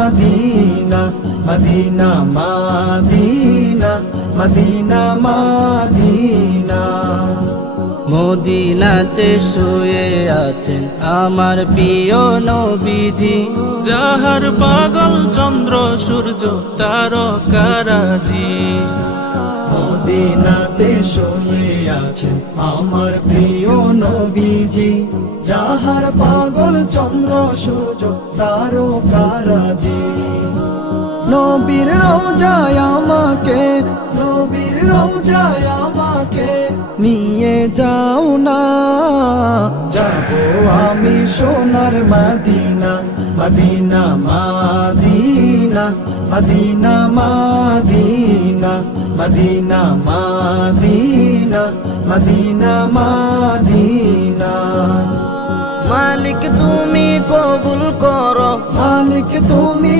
Medina Medina Medina Medina Medina. মদিনাতে শুয়ে আছেন আমার প্রিয় নবীজি, যাহার পাগল চন্দ্র সূর্য তারকারাজি। মদিনাতে শুয়ে আছেন আমার প্রিয় নবীজি, যাহার পাগল চন্দ্র সূর্য তারকারাজি। নবীর রওজায় আমাকে, নবীর রওজায় আমাকে নিয়ে যাও না, যাবো আমি সোনার Medina Medina Medina Medina Medina Medina Medina Medina Medina. মালিক তুমি কবুল করো, মালিক তুমি